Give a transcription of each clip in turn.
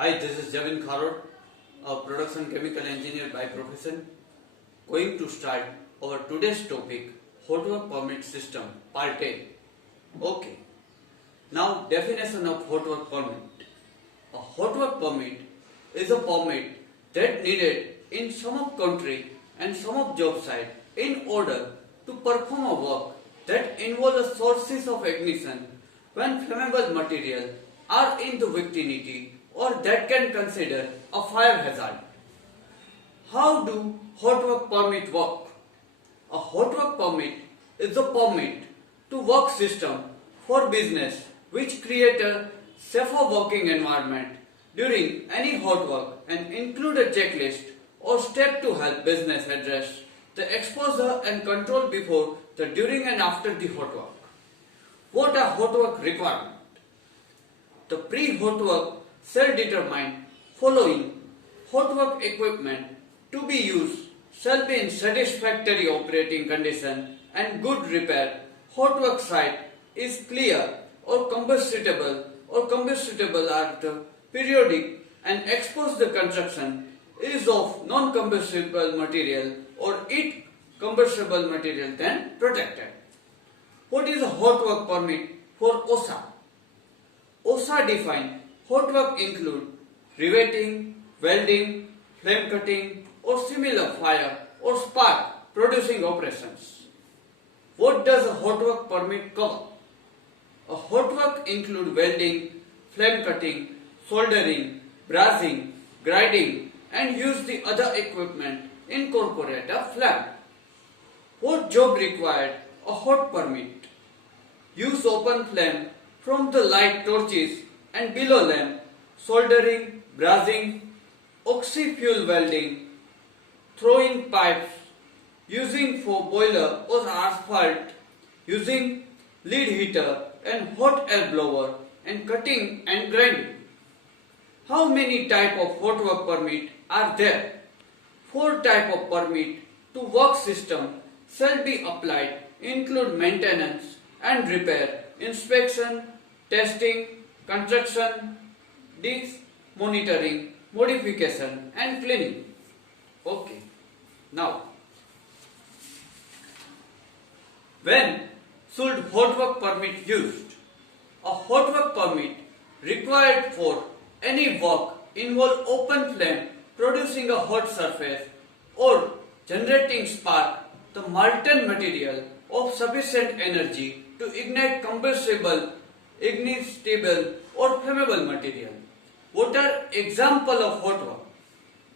Hi, this is Javin Kharod, a production chemical engineer by profession, going to start our today's topic, hot work permit system, part A. Okay, now definition of hot work permit. A hot work permit is a permit that needed in some of country and some of job site in order to perform a work that involves sources of ignition when flammable material are in the vicinity or that can consider a fire hazard. How do hot work permit work? A hot work permit is a permit to work system for business which create a safer working environment during any hot work and include a checklist or step to help business address the exposure and control before, the during and after the hot work. What are hot work requirements? The pre-hot work shall determine following hot work equipment to be used shall be in satisfactory operating condition and good repair. Hot work site is clear or combustible are the periodic and expose the construction is of non-combustible material or it combustible material then protected. What is a hot work permit for OSHA? OSHA define hot work include riveting, welding, flame cutting or similar fire or spark producing operations. What does a hot work permit cover? A hot work include welding, flame cutting, soldering, brazing, grinding and use the other equipment incorporate a flame. What job required a hot permit? Use open flame from the light torches and below lamp, soldering, brazing, oxy-fuel welding, throwing pipes, using for boiler or asphalt, using lead heater and hot air blower and cutting and grinding. How many type of hot work permit are there? 4 type of permit to work system shall be applied include maintenance and repair, inspection, testing, construction, monitoring, modification and cleaning. Okay. Now, when should hot work permit used? A hot work permit required for any work involve open flame producing a hot surface or generating spark, the molten material of sufficient energy to ignite combustible, ignitional or flammable material. What are example of hot work?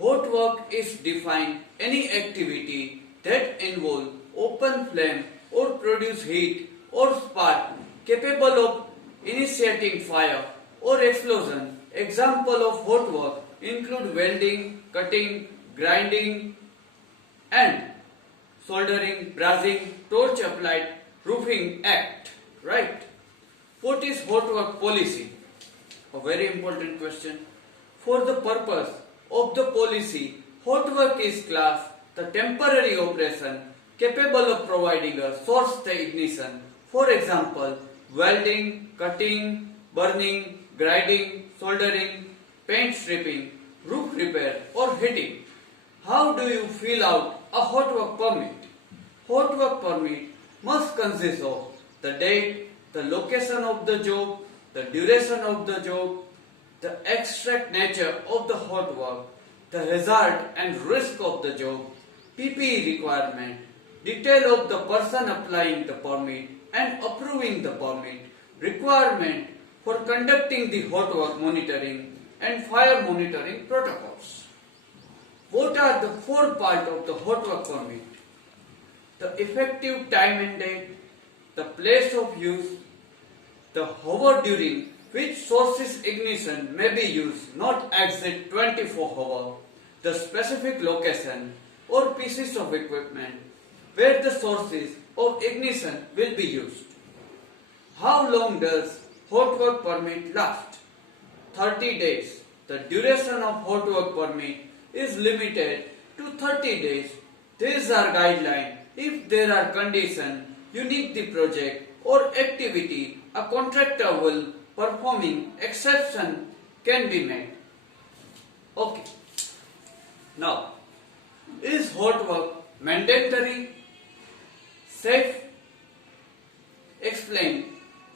Hot work is defined any activity that involve open flame or produce heat or spark capable of initiating fire or explosion. Example of hot work include welding, cutting, grinding and soldering, brazing, torch applied, roofing act. Right? What is hot work policy? A very important question. For the purpose of the policy, hot work is classed the temporary operation capable of providing a source the ignition. For example, welding, cutting, burning, grinding, soldering, paint stripping, roof repair or heating. How do you fill out a hot work permit? Hot work permit must consist of the date, the location of the job, the duration of the job, the extract nature of the hot work, the hazard and risk of the job, PPE requirement, detail of the person applying the permit and approving the permit, requirement for conducting the hot work monitoring and fire monitoring protocols. What are the 4 parts of the hot work permit? The effective time and date, the place of use, the hour during which sources ignition may be used not exceed 24 hours, the specific location or pieces of equipment where the sources of ignition will be used. How long does hot work permit last? 30 days. The duration of hot work permit is limited to 30 days. These are guidelines. If there are conditions unique the project or activity, a contractor will performing exception can be made. Okay. Now, is hot work mandatory? Safe? Explain.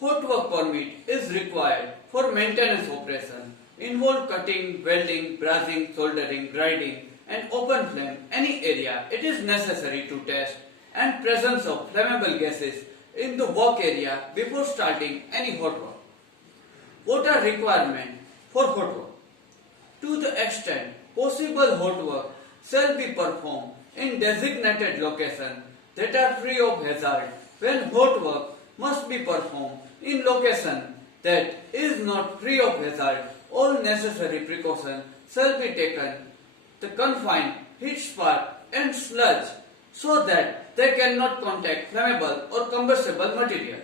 Hot work permit is required for maintenance operation. Involve cutting, welding, brazing, soldering, grinding and open flame any area it is necessary to test and presence of flammable gases in the work area before starting any hot work. What are requirements for hot work? To the extent possible, hot work shall be performed in designated locations that are free of hazard. When hot work must be performed in location that is not free of hazard, all necessary precautions shall be taken to confine heat spark and sludge so that they cannot contact flammable or combustible material.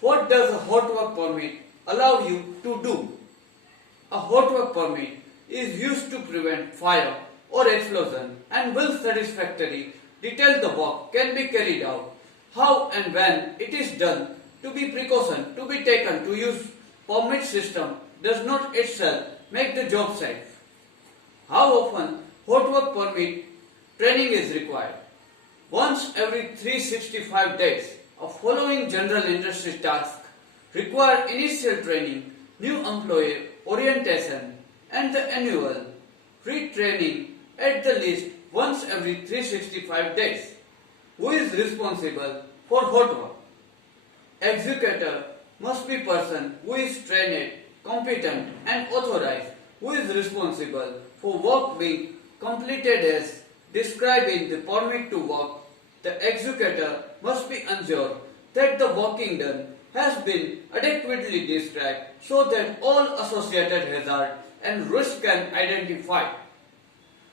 What does a hot work permit allow you to do? A hot work permit is used to prevent fire or explosion and will satisfactorily detail the work can be carried out. How and when it is done to be precaution to be taken to use permit system does not itself make the job safe. How often hot work permit training is required? Once every 365 days. A following general industry tasks require initial training, new employee orientation and the annual retraining at the least once every 365 days. Who is responsible for hot work? Executor must be person who is trained, competent and authorized, who is responsible for work being completed as described in the permit to work. The executor must be ensured that the working done has been adequately described so that all associated hazards and risks can identify.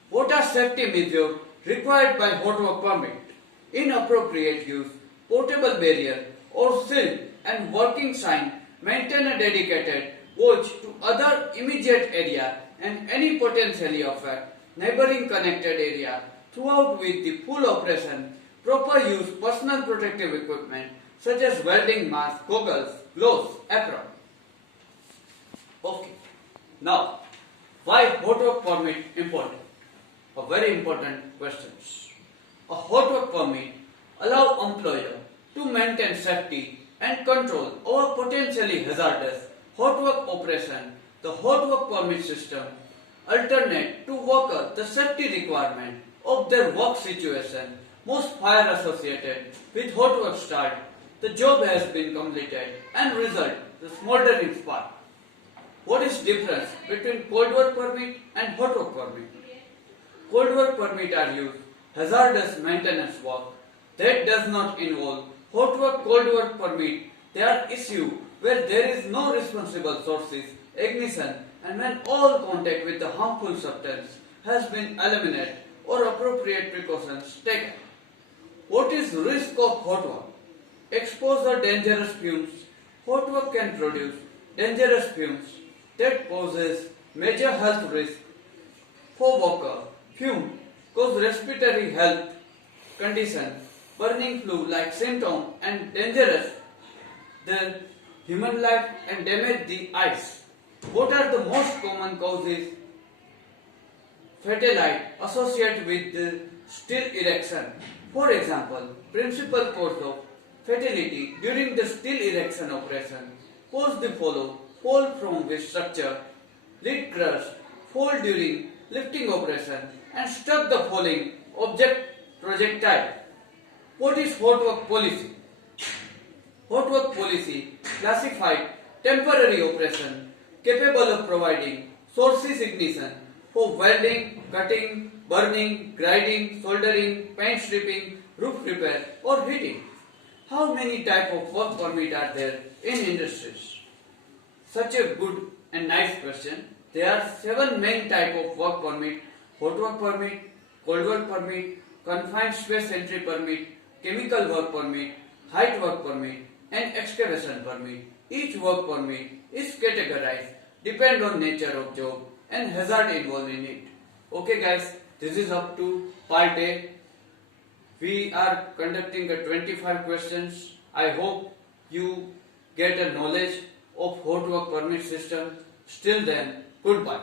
What are safety measures required by hot work permit? Inappropriate use, portable barrier or shield and working sign, maintain a dedicated watch to other immediate area and any potentially affect neighboring connected area throughout with the full operation, proper use personal protective equipment such as welding mask, goggles, gloves, apron. Okay. Now, why hot work permit important? A very important question. A hot work permit allow employer to maintain safety and control over potentially hazardous hot work operation. The hot work permit system alternate to worker the safety requirement of their work situation. Most fire associated with hot work start, the job has been completed and result the smoldering spark. What is difference between cold work permit and hot work permit? Cold work permit are used hazardous maintenance work that does not involve hot work. Cold work permit, they are issued where there is no responsible sources, ignition and when all contact with the harmful substance has been eliminated or appropriate precautions taken. What is risk of hot work? Exposure dangerous fumes. Hot work can produce dangerous fumes that poses major health risk for worker. Fume cause respiratory health condition, burning flu-like symptom and dangerous the human life and damage the eyes. What are the most common causes? Fatality associated with the steel erection. For example, principal cause of fatality during the steel erection operation cause the follow fall from the structure, lid crush, fall during lifting operation and stuck the falling object projectile. What is hot work policy? Hot work policy classified temporary operation capable of providing sources ignition for welding, cutting, burning, grinding, soldering, paint stripping, roof repair or heating. How many types of work permit are there in industries? Such a good and nice question. There are 7 main types of work permit: hot work permit, cold work permit, confined space entry permit, chemical work permit, height work permit and excavation permit. Each work permit is categorized depend on nature of job and hazard involved in it. Okay guys, this is up to part A. We are conducting a 25 questions. I hope you get a knowledge of hot work permit system. Still then, goodbye.